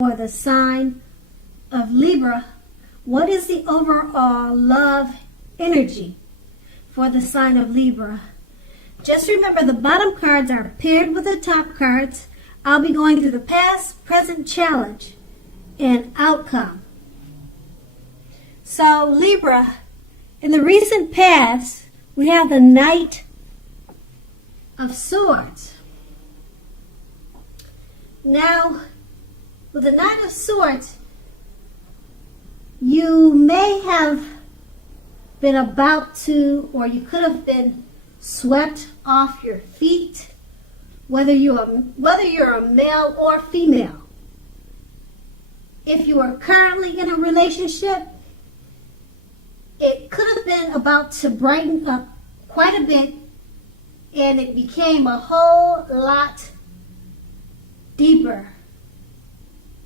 For the sign of Libra, what is the overall love energy for the sign of Libra? Just remember the bottom cards are paired with the top cards. I'll be going through the past, present, challenge, and outcome. So Libra, in the recent past, we have the Knight of Swords. Now, with the Knight of Swords, you may have been about to, or you could have been swept off your feet, whether you're a male or female. If you are currently in a relationship, it could have been about to brighten up quite a bit, and it became a whole lot deeper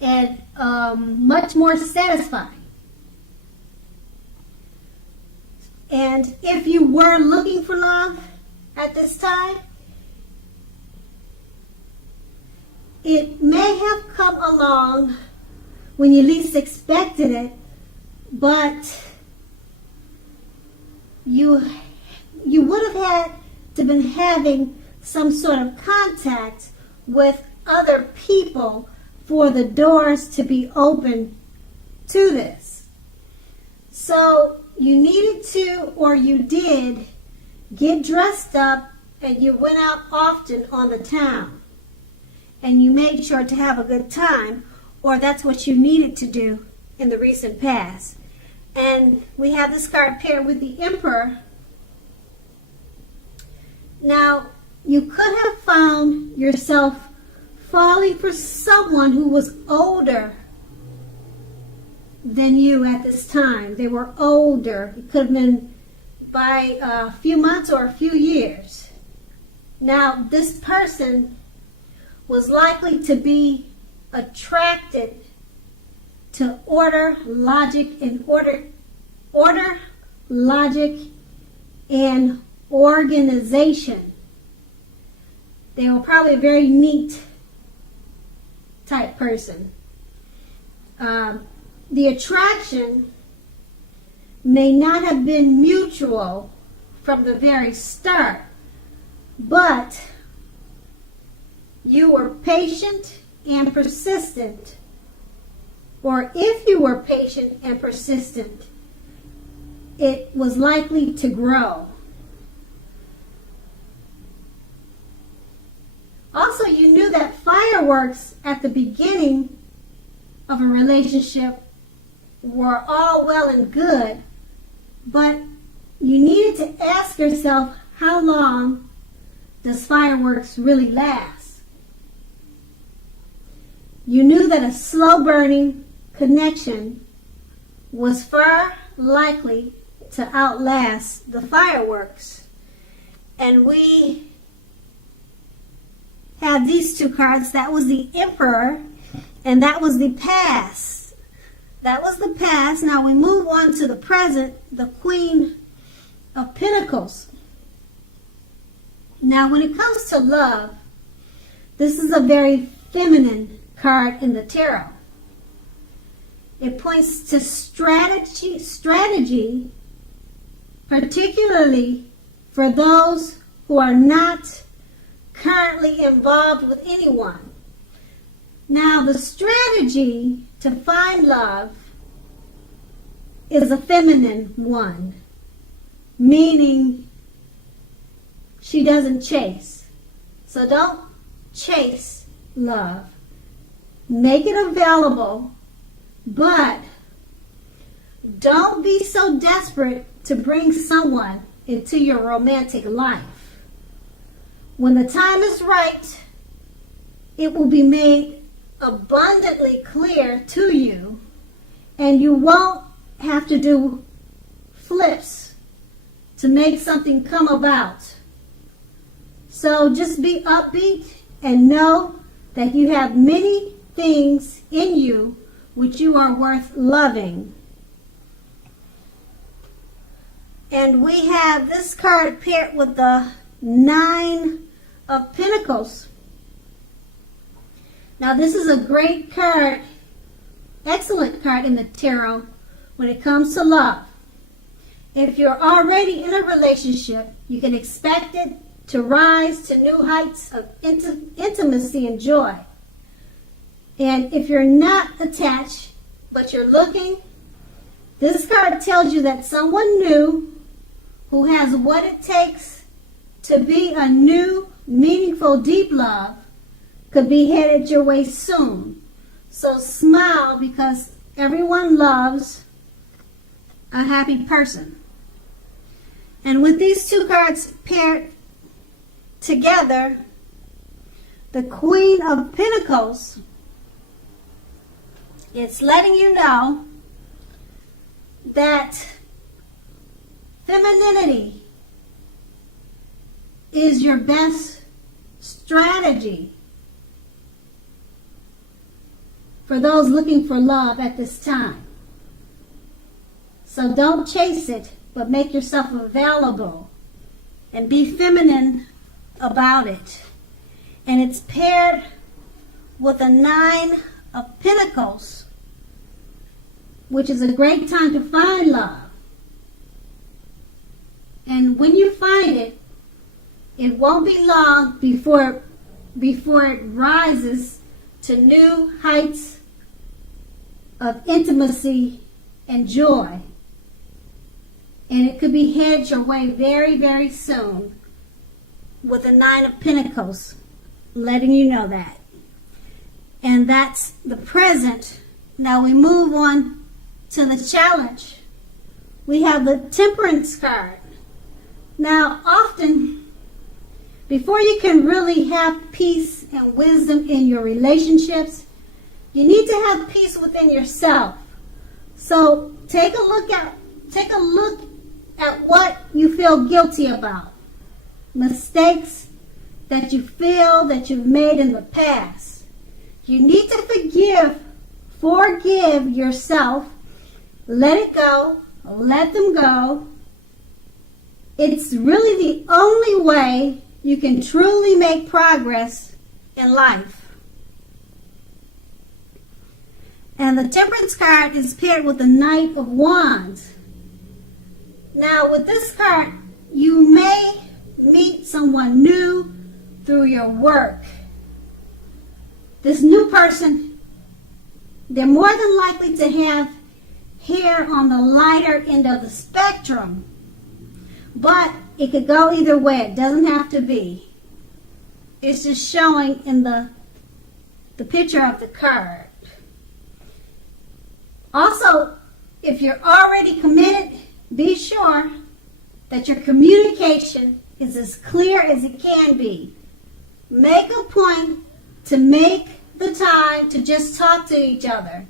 and much more satisfying. And if you were looking for love at this time, it may have come along when you least expected it, but you would have had to been having some sort of contact with other people for the doors to be open to this. So you needed to, or you did, get dressed up, and you went out often on the town. And you made sure to have a good time, or that's what you needed to do in the recent past. And we have this card paired with the Emperor. Now, you could have found yourself falling for someone who was older than you at this time. They were older. It could have been by a few months or a few years. Now, this person was likely to be attracted to order, logic, and organization. They were probably a very neat type person. The attraction may not have been mutual from the very start, but you were patient and persistent. Or if you were patient and persistent, it was likely to grow. Also, you knew that fireworks at the beginning of a relationship were all well and good, but you needed to ask yourself, how long does fireworks really last? You knew that a slow-burning connection was far likely to outlast the fireworks. And we have these two cards. That was the Emperor, and that was the past. That was the past. Now we move on to the present, the Queen of Pentacles. Now when it comes to love, this is a very feminine card in the tarot. It points to strategy, particularly for those who are not currently involved with anyone. Now, the strategy to find love is a feminine one, meaning she doesn't chase. So don't chase love. Make it available, but don't be so desperate to bring someone into your romantic life. When the time is right, it will be made abundantly clear to you, and you won't have to do flips to make something come about. So just be upbeat and know that you have many things in you which you are worth loving. And we have this card paired with the Nine of Pentacles. Now this is a great card excellent card in the tarot when it comes to love. If you're already in a relationship, you can expect it to rise to new heights of intimacy and joy. And if you're not attached, but you're looking, this card tells you that someone new who has what it takes to be a new, meaningful, deep love could be headed your way soon. So smile, because everyone loves a happy person. And with these two cards paired together, the Queen of Pentacles, it's letting you know that femininity is your best strategy for those looking for love at this time. So don't chase it, but make yourself available and be feminine about it. And it's paired with a 9 of Pentacles, which is a great time to find love. And when you find it, it won't be long before it rises to new heights of intimacy and joy. And it could be headed your way very, very soon with a 9 of Pentacles, letting you know that. And that's the present. Now we move on to the challenge. We have the Temperance card. Now, often, before you can really have peace and wisdom in your relationships, you need to have peace within yourself. So take a look at what you feel guilty about. Mistakes that you feel that you've made in the past. You need to forgive yourself. Let it go. Let them go. It's really the only way you can truly make progress in life. And the Temperance card is paired with the Knight of Wands. Now, with this card, you may meet someone new through your work. This new person, they're more than likely to have hair on the lighter end of the spectrum. But it could go either way. It doesn't have to be. It's just showing in the picture of the card. Also, if you're already committed, be sure that your communication is as clear as it can be. Make a point to make the time to just talk to each other.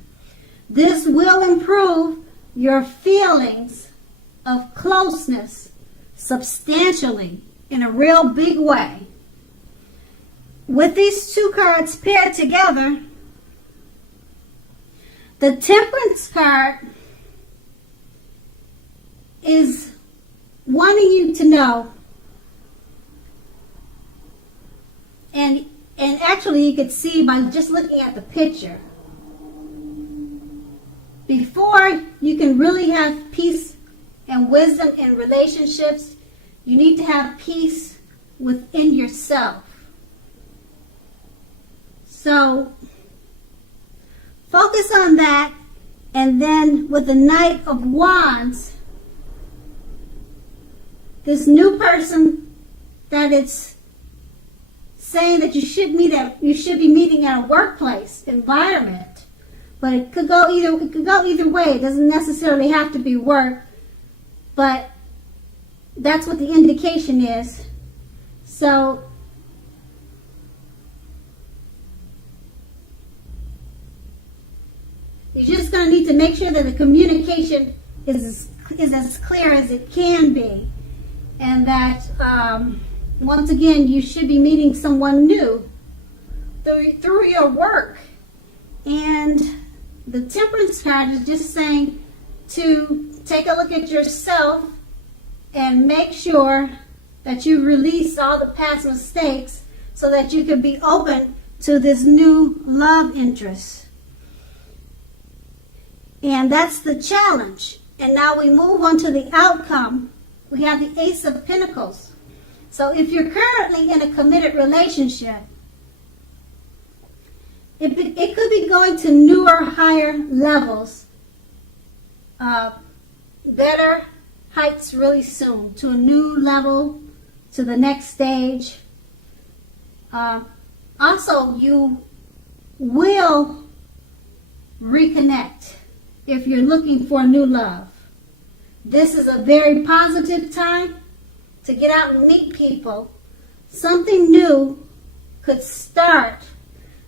This will improve your feelings of closeness substantially, in a real big way. With these two cards paired together, the Temperance card is wanting you to know, and actually you could see by just looking at the picture, before you can really have peace and wisdom in relationships, you need to have peace within yourself. So focus on that. And then with the Knight of Wands, this new person that it's saying that you should be meeting at a workplace environment. But it could go either way. It doesn't necessarily have to be work. But that's what the indication is. So you're just going to need to make sure that the communication is as clear as it can be. And that, once again, you should be meeting someone new through your work. And the Temperance card is just saying to take a look at yourself and make sure that you release all the past mistakes so that you can be open to this new love interest. And that's the challenge. And now we move on to the outcome. We have the Ace of Pentacles. So if you're currently in a committed relationship, it could be going to newer, higher levels, better heights really soon, to a new level, to the next stage. Also, you will reconnect if you're looking for new love. This is a very positive time to get out and meet people. Something new could start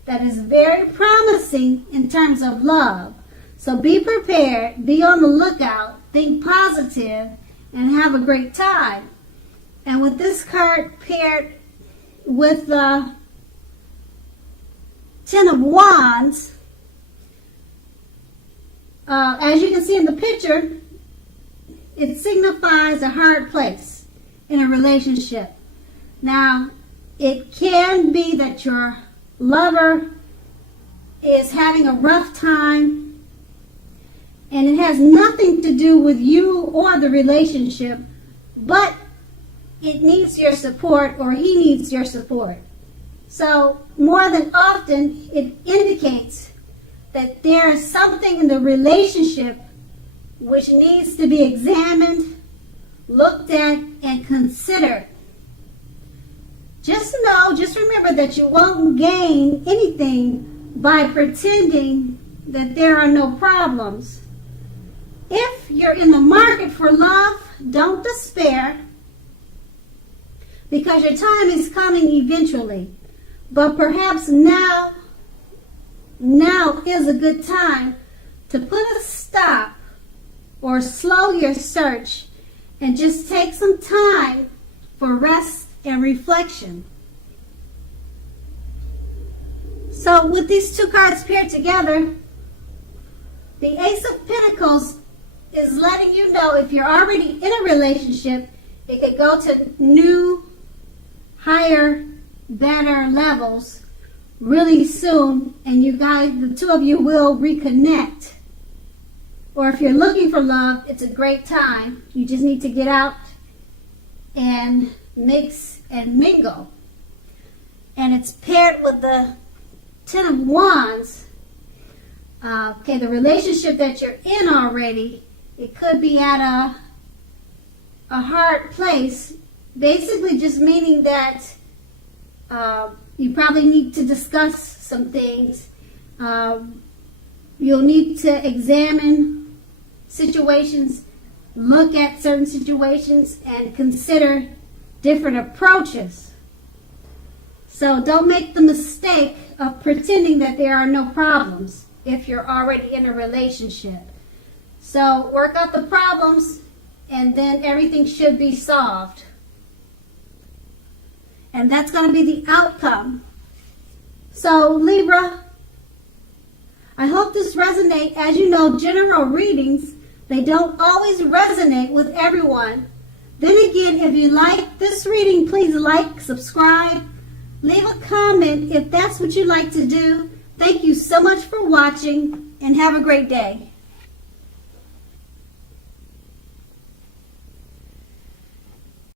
that is very promising in terms of love. So be prepared, be on the lookout, think positive, and have a great time. And with this card paired with the Ten of Wands, as you can see in the picture, it signifies a hard place in a relationship. Now, it can be that your lover is having a rough time, and it has nothing to do with you or the relationship, but it needs your support, or he needs your support. So more than often, it indicates that there is something in the relationship which needs to be examined, looked at, and considered. Just remember that you won't gain anything by pretending that there are no problems. If you're in the market for love, don't despair, because your time is coming eventually. But perhaps now is a good time to put a stop or slow your search and just take some time for rest and reflection. So with these two cards paired together, the Ace of Pentacles is letting you know if you're already in a relationship, it could go to new, higher, better levels really soon, and you guys, the two of you, will reconnect. Or if you're looking for love, it's a great time. You just need to get out and mix and mingle. And it's paired with the Ten of Wands. The relationship that you're in already, it could be at a hard place, basically just meaning that you probably need to discuss some things. You'll need to examine situations, look at certain situations, and consider different approaches. So don't make the mistake of pretending that there are no problems if you're already in a relationship. So work out the problems, and then everything should be solved. And that's going to be the outcome. So Libra, I hope this resonates. As you know, general readings, they don't always resonate with everyone. Then again, if you like this reading, please like, subscribe, leave a comment if that's what you like to do. Thank you so much for watching, and have a great day.